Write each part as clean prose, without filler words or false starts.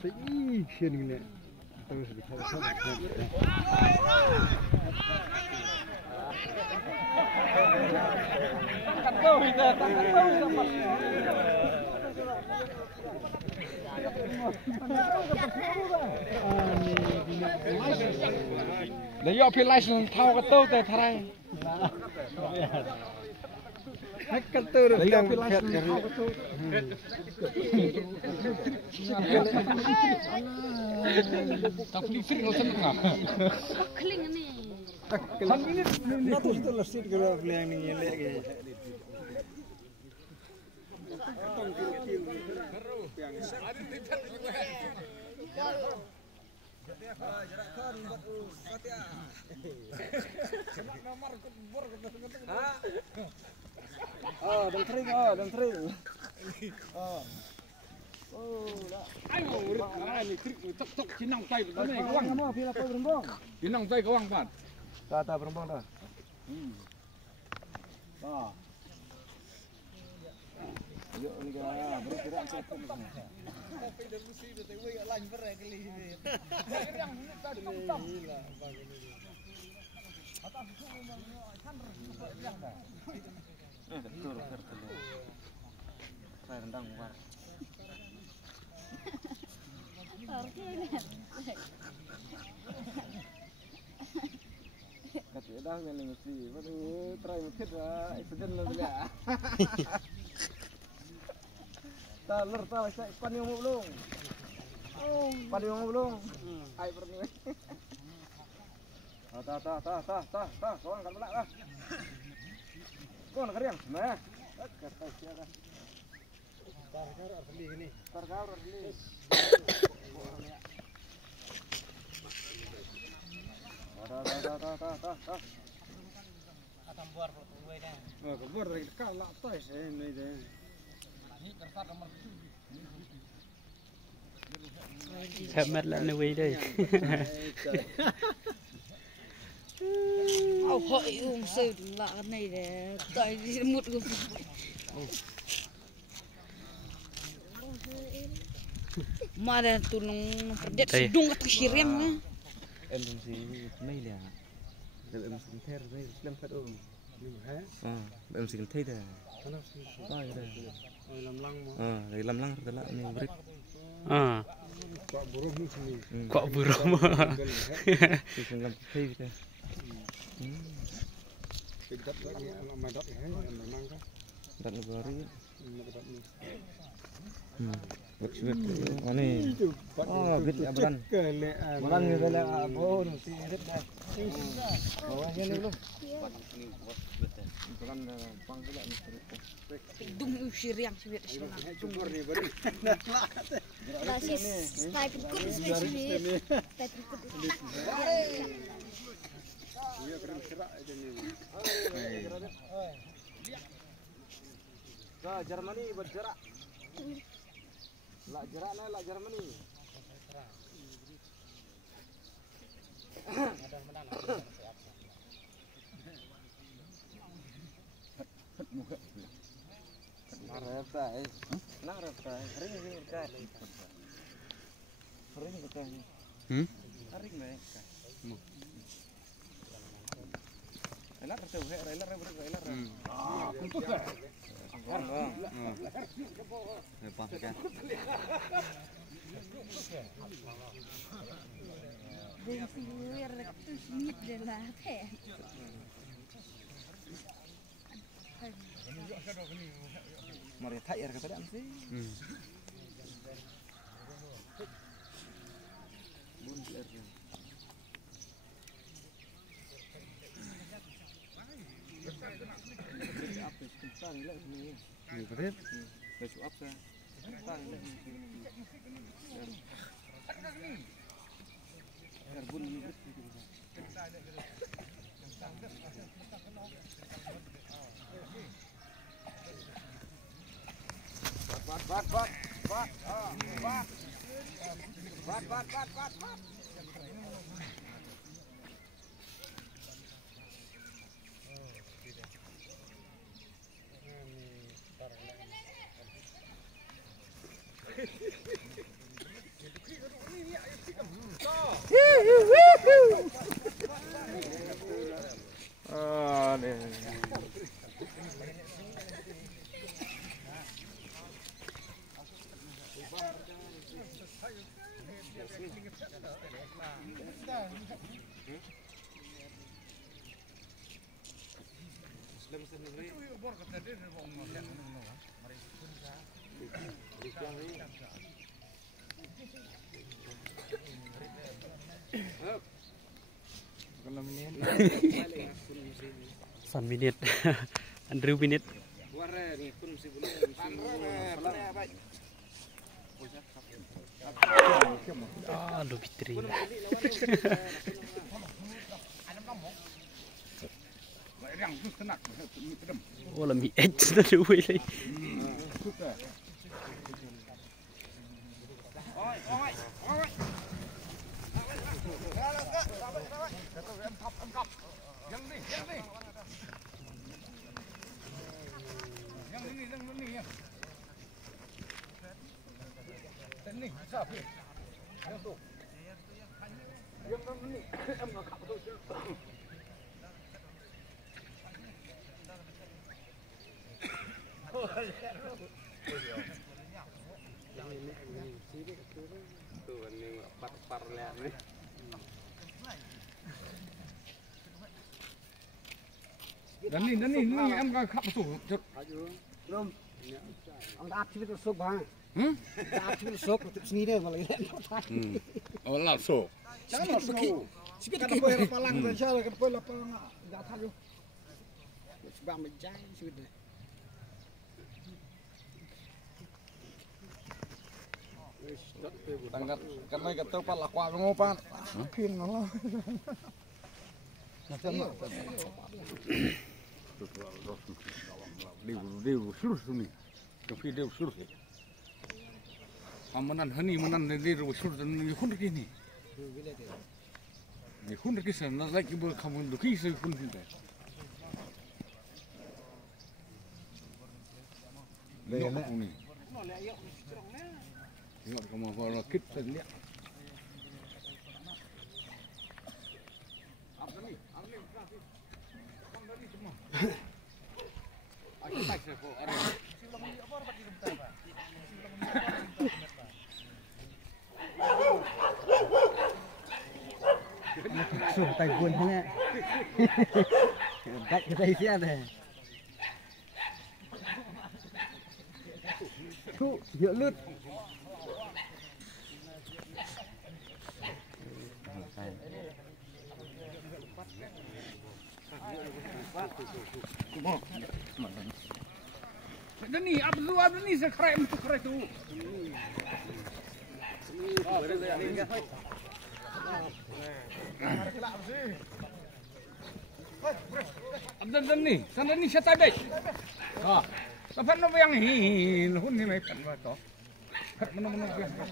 Fiction terus để do phi license thao cái tàu tại Thái kan terus yang license thao cái tàu tak listrik lo seneng Kling ni. kan ini itu listrik kalau yang ni lagi dan tering. ayo ini trik tok cinang tay ini kawang cinang tay kawang pan kata berembang dah Yuk ni kan, bergerak cepat ni. Tapi dah mesti dah tahu yang lain berak kali ni. Yang ni tak ada. Atas tu memang kan yang dah. Betul. Saya rendang bukan. Kata dah yang ni mesti. Waduh, try mesti dah. Accident lah dia. Taler saya pan yang belum. Pan yang belum. Ai perni. Ta. Kawan kan belak lah. Kau nak keriang? Nah. Kata siapa? Tarkar asli gini. Tarkar asli. Ta. Atam buar gue dah. Oh, buar dari kalak tais ini deh. Thật mất là nuôi đây. Hội sư lạ này để tại một người. Mà là tụi nó đẹp đúng cái sirim á. Em si mấy nè. Em xin theo đây làm phát ôm. Em xin thấy đây. Đây. Làm lăng rồi lại mình break. Kok burung mah. Xin làm thấy đây. Dekat lagi sama dot ya, memang kan. Dan negara ini. Buat mana? Oh, gitu ya beran. Beran gitu lah, bon, sirit dah. Bawahnya ni belum. Beran pang pula ni sirit. Dung siriang sibit sila. Cumur ni beran. Lasis stay ikut spesial. Stay ikut. Iya keren kerak aja ni. Nah, Jermani bergerak. Lak jerak lah, lak Jermani. Narap tay. Ring kan. Ring kan. Ring mai. Enak kerja uhe, enak betul enak. Kumpul. Lepas kan. Dan siluer tu smith dah teh. Mari thai er kata mesti. Bun er. Tang lại ni. Ni betul. Baju apa? Tang lại ni. Karbon ni betul. Bat. San minit. Andrew minit. Aduh Fitri. Oh là mi edge nó đuôi lên. Dan ni em khắp sổ chụp. Belum. Ang dapat sih itu sok bang. Dapat sih sok untuk sini deh malah ini. Oh lah sổ. Jangan sok. Sipit kan boleh lapalang dan syal kan boleh lapalang enggak tahu. Sebab menjai sudah. Tangkat karena kata pak lakwa ngopan. Pin Allah. Đều sửa suni, trong khi đều sửa thế, mà hani mà đều sửa thì không được cái gì, không được cái gì nó lại cái bữa không được cái gì không được cái đây này, nhọn cái mà gọi là kít chân nhẹ. Sổ tay buồn thế này. Cạnh cái tay xe này. Thu nhựa lướt. Dani Abdul ni sekrai untuk krai tu. Abdul Dani, sana ni siapa dek? Ah, sampai nombor yang ni, hun ni macam apa? Kat mana biasa.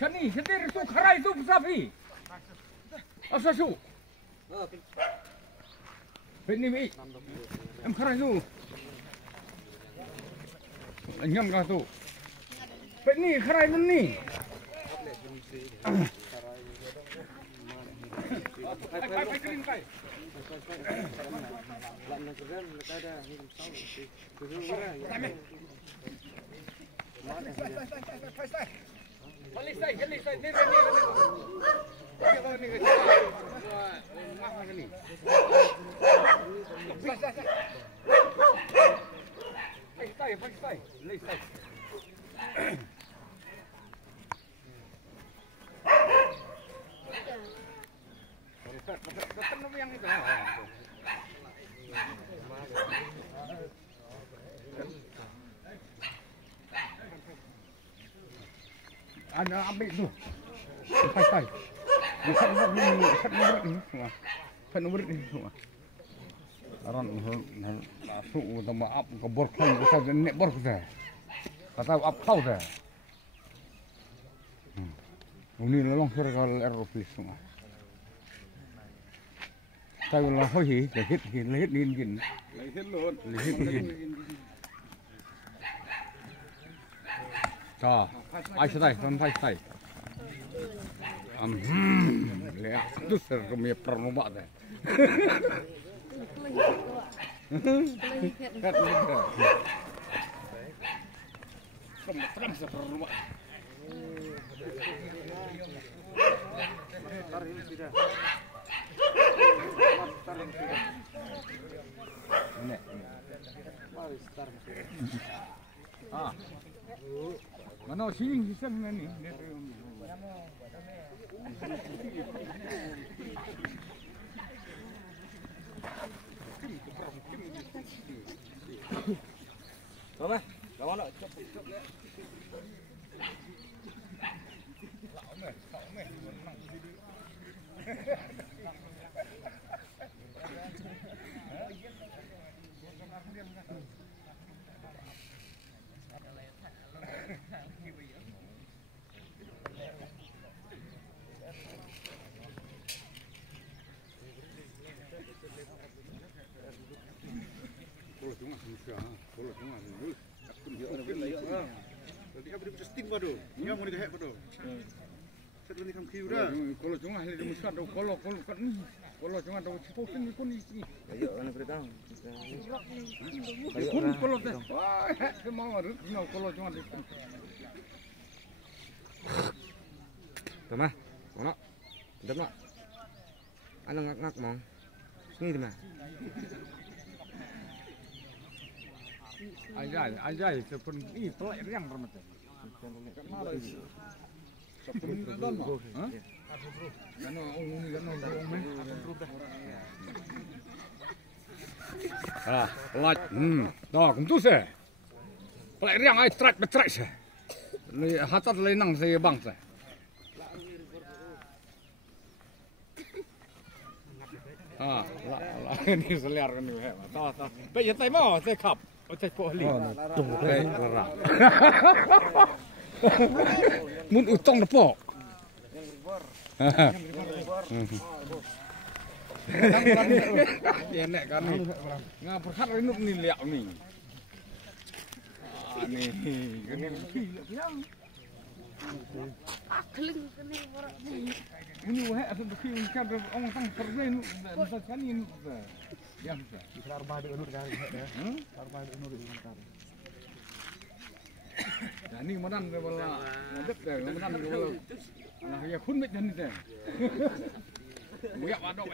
Sani, sedir tu krai tu sapi. Asal tu? Ini mi, em krai tu. Nyam kah tu? Ni krai ni. Pai kering pai. Balik sai, ni. Pakai. Ketemu yang itu. Ada ambil tu. Pakai. Bukan nomor ni semua. Aran masuk sama up ke borkan kita nek bor kita. Kata up kau dah. Ini longsor kalau aeroplane semua. Tại vì là hơi hỉ để hết lấy hết điên kìn lấy hết luôn lấy hết điên cho ai sẽ đây con phải lẽ tức là công nghiệp prano bạn này cắt lên rồi không sẽ prano bạn tarik tidak. Ah. Mana sini sistem ni? Come on, come on. Jadi apa dia steam padu? Dia mau dihek padu. Saya ni kam kiu dah. Kalau cuma hari muskat do kalau kan ni. Kalau cuma do cipokin ni pun ni. Ayo ana beritahu. Pun kalau tu. Wah, semua orang nak kalau cuma tu. Tama. Ono. Ndep nak. Ana ngak-ngak mong. Sini tama. Ajai sepun ini telak riang permata. Sepun dan mah. Kano ini kano ni. Ah, telak. Dah, kentu se. Telak riang ai trek se. Ni hatat lenang saya bang se. Ah, lah ni seliar kan ni. Tahu. Pe tai mau saya kap. Ocek pohli. Tunggu ora. Mun utang depo. Ya nek kan ni. Ngapur hat renuk ni liak ni. Ah ni. Keling kene ora ni. Ini wahai asal beki kan orang tang permen masa kan ini. Ya bisa. Israr bah de unur kari hek dah. Israr bah de unur kari. Ya ni madan ke bala. Ngadep dah madan ke bala. Nah ya kun met jan ni dah. Buyak wadok